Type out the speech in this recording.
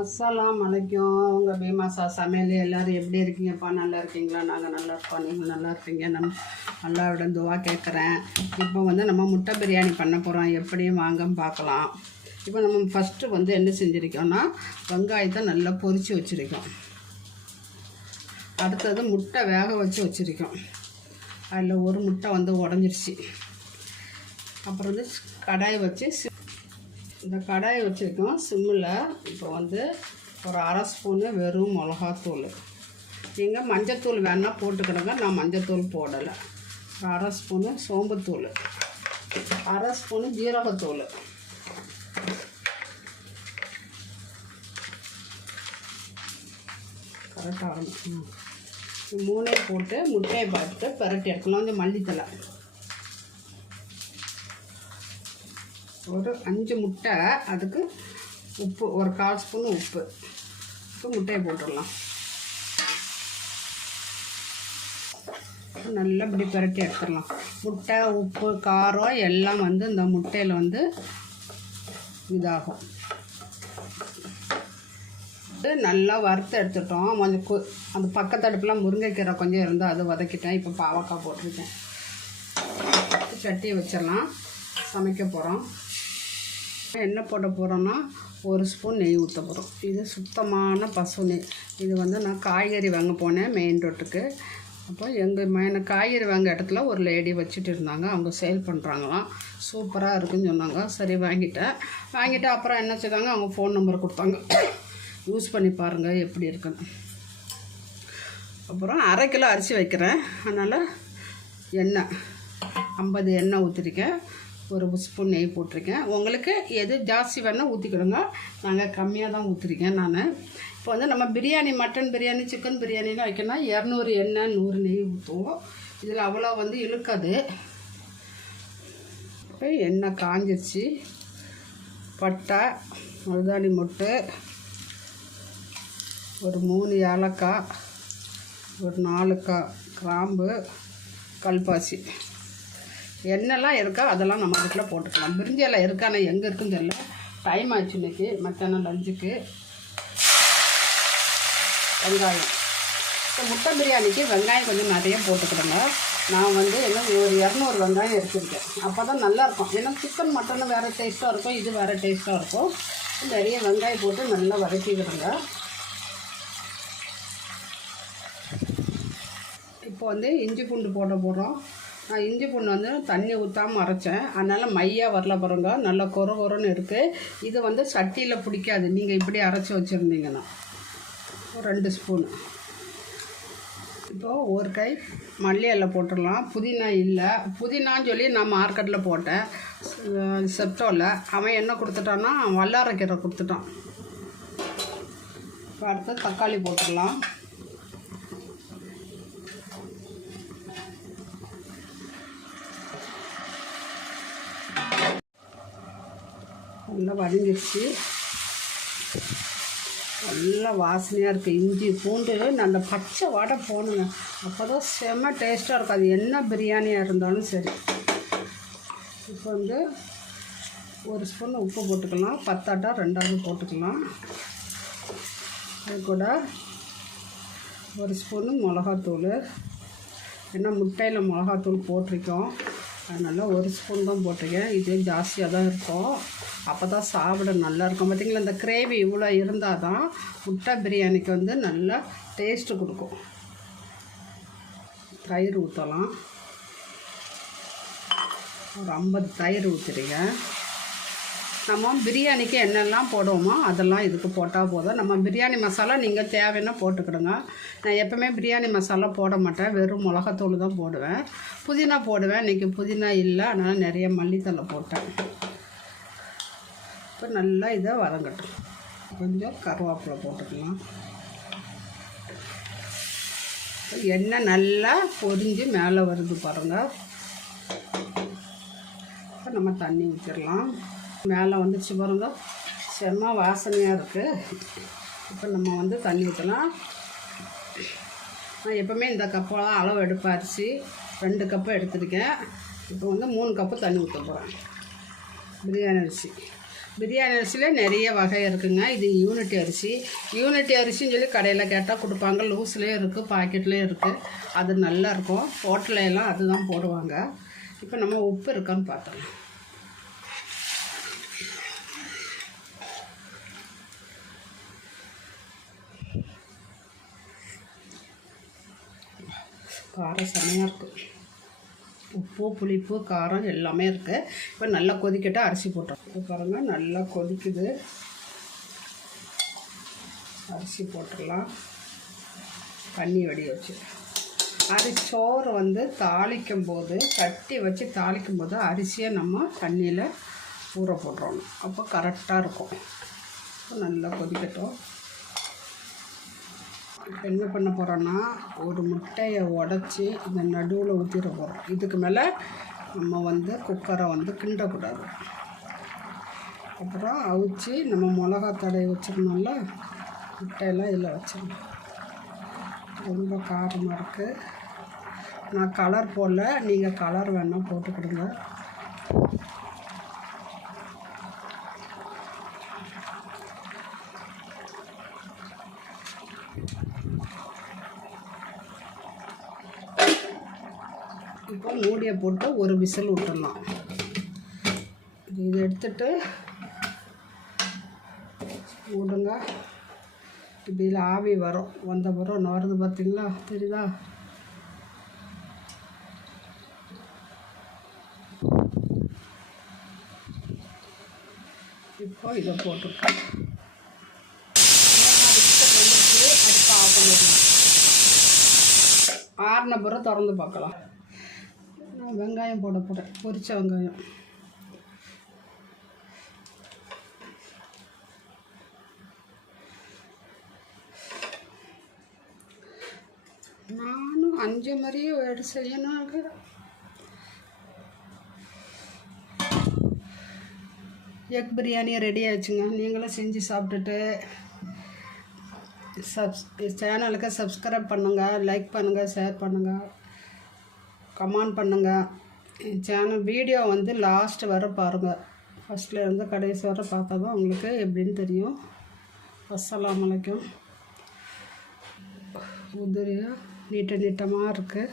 அஸ்ஸலாம் வலைக்கும் உங்கள் பீமாசா சமையல் எல்லோரும் எப்படி இருக்கீங்கப்பா? நல்லா இருக்கீங்களா? நாங்கள் நல்லா இருக்கோம். நீங்கள் நல்லா இருப்பீங்க நம் அல்லாவிட துவா கேட்குறேன் இப்போ வந்து நம்ம முட்டை பிரியாணி பண்ண போகிறோம் எப்படியும் வாங்கன்னு பார்க்கலாம் இப்போ நம்ம ஃபஸ்ட்டு வந்து என்ன செஞ்சுருக்கோம்னா வெங்காயத்தை நல்லா பொரித்து வச்சுருக்கோம். அடுத்தது முட்டை வேக வச்சு வச்சுருக்கோம். அதில் ஒரு முட்டை வந்து உடஞ்சிருச்சு. அப்புறம் வந்து கடாய் வச்சு இந்த கடாயை வச்சுருக்கோம். சிம்மில் இப்போ வந்து ஒரு அரை ஸ்பூனு வெறும் மிளகாத்தூள். நீங்கள் மஞ்சத்தூள் வேணால் போட்டுக்கிடுங்க நான் மஞ்சத்தூள் போடலை. ஒரு அரை ஸ்பூனு சோம்புத்தூள். அரை ஸ்பூனு ஜீரகத்தூள். கரெக்டாக வரணும். மூணையும் போட்டு முட்டையை பார்த்து பெரட்டி எடுக்கலாம் கொஞ்சம் மல்லித்தலை ஒரு அஞ்சு முட்டை அதுக்கு உப்பு ஒரு கால் ஸ்பூன் உப்பு. இப்போ முட்டையை போட்டுடலாம். நல்லா இப்படி பிரட்டி எடுத்துடலாம். முட்டை உப்பு காரம் எல்லாம் வந்து இந்த முட்டையில் வந்து இதாகும். இது நல்லா வறுத்து எடுத்துட்டோம். கொஞ்சம் கு அந்த பக்கத்தடுப்புலாம் முருங்கைக்கீரை கொஞ்சம் இருந்தால் அதை வதக்கிட்டேன். இப்போ பாவக்காய் போட்டிருக்கேன். சட்டியை வச்சிடலாம். சமைக்க போகிறோம் என்ன போட போகிறோன்னா ஒரு ஸ்பூன் நெய் ஊற்ற போகிறோம் இது சுத்தமான பசு நெய். இது வந்து நான் காய்கறி வாங்க போனேன் மெயின் ரோட்டுக்கு அப்போ எங்கள் மைன காய்கறி வாங்க இடத்துல ஒரு லேடி வச்சுட்டு இருந்தாங்க. அவங்க சேல் பண்ணுறாங்களாம் சூப்பராக இருக்குன்னு சொன்னாங்க. சரி வாங்கிட்டேன். வாங்கிட்டு அப்புறம் என்ன செய்தாங்க? அவங்க ஃபோன் நம்பர் கொடுத்தாங்க. யூஸ் பண்ணி பாருங்கள் எப்படி இருக்குன்னு. அப்புறம் அரை கிலோ அரிசி வைக்கிறேன். அதனால் எண்ணெய் ஐம்பது எண்ணெய் ஊற்றிருக்கேன் ஒரு ஸ்பூன் நெய் போட்டிருக்கேன். உங்களுக்கு எது ஜாஸ்தி வேணால் ஊற்றிக்கிடுங்க நாங்கள் கம்மியாக தான் ஊற்றிருக்கேன் நான். இப்போ வந்து நம்ம பிரியாணி மட்டன் பிரியாணி சிக்கன் பிரியாணிலாம் வைக்கணும் இரநூறு எண்ணெய் நூறு நெய் ஊற்றுவோம் இதில் அவ்வளோ வந்து இழுக்காது. இப்போ எண்ணெய் காஞ்சிருச்சு. பட்டை மருதாணி முட்டை ஒரு மூணு ஏலக்காய் ஒரு நாலு கா கிராம்பு கல்பாசி. என்னெல்லாம் இருக்கோ அதெல்லாம் நம்ம அதுக்குள்ளே போட்டுக்கலாம். பிரிஞ்சி எல்லாம் இருக்கா ஆனால் எங்கே இருக்குன்னு தெரியல. டைம் ஆச்சு இன்னைக்கு மத்தியானம் லஞ்சுக்கு வெங்காயம். இப்போ முட்டை பிரியாணிக்கு வெங்காயம் கொஞ்சம் நிறைய போட்டுக்கிடுங்க. நான் வந்து என்ன ஒரு இரநூறு வெங்காயம் எடுத்துருக்கேன். அப்போ தான் நல்லாயிருக்கும் ஏன்னா சிக்கன் மட்டன் வேறு டேஸ்ட்டாக இருக்கும் இது வேறு டேஸ்ட்டாக இருக்கும். நிறைய வெங்காயம் போட்டு நல்லா வதக்கிக்கிறேங்க இப்போ வந்து இஞ்சி பூண்டு போட போகிறோம் நான் இஞ்சி பூண்டு வந்து தண்ணி ஊற்றாமல் அரைச்சேன். அதனால் மையாக வரல பாருங்க. நல்லா கொர கொரன்னு இருக்குது இது வந்து சட்டியில் பிடிக்காது. நீங்கள் இப்படி அரைச்சி வச்சுருந்தீங்கன்னா. ஒரு ரெண்டு ஸ்பூனு. இப்போது ஒரு கை மல்லி இலை போட்டுடலாம். புதினா இல்லை. புதினான்னு சொல்லி நான் மார்க்கெட்டில் போட்டேன். செப்டோவில் அவன் என்ன கொடுத்துட்டான்னா வல்லாரக்கீரை கொடுத்துட்டான். அடுத்து தக்காளி போட்டுடலாம். நல்லா வதங்கிடுச்சு நல்லா வாசனையாக இருக்குது இஞ்சி பூண்டு நல்ல பச்சை வடை போகணுங்க அப்போ தான் செம்ம டேஸ்ட்டாக இருக்கும். அது என்ன பிரியாணியாக இருந்தாலும் சரி. இப்போ வந்து ஒரு ஸ்பூன் உப்பு போட்டுக்கலாம். பத்தாட்டா ரெண்டாவது போட்டுக்கலாம். அது கூட ஒரு ஸ்பூனு மிளகாத்தூள். ஏன்னா முட்டையில் மிளகாத்தூள் போட்டிருக்கோம். அதனால் ஒரு ஸ்பூன் தான் போட்டிருக்கேன். இதே ஜாஸ்தியாக தான் இருக்கும். அப்போ தான் சாப்பிட நல்லாயிருக்கும் பார்த்திங்களா பார்த்தீங்களா இந்த கிரேவி இவ்வளோ இருந்தால் தான் முட்டை பிரியாணிக்கு வந்து நல்லா டேஸ்ட்டு கொடுக்கும். தயிர் ஊற்றலாம் ஒரு ஐம்பது தயிர் ஊற்றுறீங்க நம்ம பிரியாணிக்கு என்னெல்லாம் போடுவோமோ அதெல்லாம் இதுக்கு போட்டால் போதும். நம்ம பிரியாணி மசாலா நீங்கள் தேவைன்னா போட்டுக்கிடுங்க. நான் எப்போவுமே பிரியாணி மசாலா போட மாட்டேன். வெறும் மிளகாத்தூள் தான் போடுவேன். புதினா போடுவேன். இன்றைக்கி புதினா இல்லை. அதனால் நிறைய மல்லித்தலை போட்டேன். இப்போ நல்லா இதை வதங்கட்டும். கொஞ்சம் கருவேப்பிலை போட்டுக்கலாம். எண்ணெய் நல்லா பொரிஞ்சு மேலே வருது பாருங்கள் இப்போ நம்ம தண்ணி ஊற்றிடலாம் மேலே வந்துச்சு பாருங்கள் செம்ம வாசனையாக இருக்குது இப்போ நம்ம வந்து தண்ணி ஊற்றலாம் நான் எப்போவுமே இந்த கப்பெல்லாம் அளவு எடுப்பேன் அரிசி ரெண்டு கப்பு எடுத்திருக்கேன். இப்போ வந்து மூணு கப்பு தண்ணி ஊற்ற போகிறேன் பிரியாணி அரிசி. பிரியாணி அரிசியில் நிறைய வகை இருக்குங்க. இது யூனிட் அரிசி. யூனிட் அரிசின்னு சொல்லி கடையில் கேட்டால் கொடுப்பாங்க. லூஸ்லேயும் இருக்குது பாக்கெட்லேயும் இருக்குது அது நல்லா இருக்கும். ஹோட்டல்ல அதுதான் போடுவாங்க. இப்போ நம்ம உப்பு இருக்கான்னு பார்த்தோம். காரம் செமையாக இருக்குது உப்பு புளிப்பு காரம் எல்லாமே இருக்குது இப்போ நல்லா கொதிக்கட்டு அரிசி போட்டோம் இப்போ பாருங்கள் நல்லா கொதிக்குது. அரிசி போட்டுடலாம். தண்ணி வடி வச்சு அரிசி சோறு வந்து தாளிக்கும் போது சட்டி வச்சு தாளிக்கும் போது அரிசியை நம்ம தண்ணியில் ஊற போட்டுறணும். அப்போ கரெக்டாக இருக்கும். நல்லா கொதிக்கட்டும். இப்போ என்ன பண்ண போகிறோன்னா ஒரு முட்டையை உடச்சி இந்த நடுவில் ஊற்றிட போகிறோம் இதுக்கு மேலே நம்ம வந்து குக்கரை வந்து கிண்டக்கூடாது. அப்புறம் அவிச்சு நம்ம மிளகா தடவை வச்சிருந்தோம்ல முட்டையெல்லாம் இதில் வச்சிடணும். ரொம்ப காரமாக இருக்குது நான் கலர் போடல. நீங்கள் கலர் வேணால் போட்டுக்கிடுங்க இப்போ மூடியை போட்டு ஒரு விசில் விட்டுடலாம். இது எடுத்துட்டு விடுங்க. இப்படியில் ஆவி வரும். வந்த பிறகு நோறது பார்த்தீங்களா தெரியுதா? இப்போ இதை போட்டுட்டோம் அடுப்பு ஆஃப் பண்ணிடலாம். ஆறின பிறகு திறந்து பார்க்கலாம். வெங்காயம் போட போகிறேன் பொரிச்ச வெங்காயம். நானும் அஞ்சு மாதிரியும் எடு செய்யணும் எக் பிரியாணி ரெடி ஆச்சுங்க நீங்களும் செஞ்சு சாப்பிட்டுட்டு சப்ஸ் சேனலுக்கு சப்ஸ்கிரைப் பண்ணுங்கள் லைக் பண்ணுங்கள் ஷேர் பண்ணுங்கள் கமெண்ட் பண்ணுங்கள் சேனல் வீடியோ வந்து லாஸ்ட் வர பாருங்கள் ஃபஸ்ட்டில் இருந்து கடைசி வர பார்த்தா தான் உங்களுக்கு எப்படின்னு தெரியும். அஸ்லாம் வலைக்கும் உதிரியாக நீட்ட நீட்டமாக இருக்குது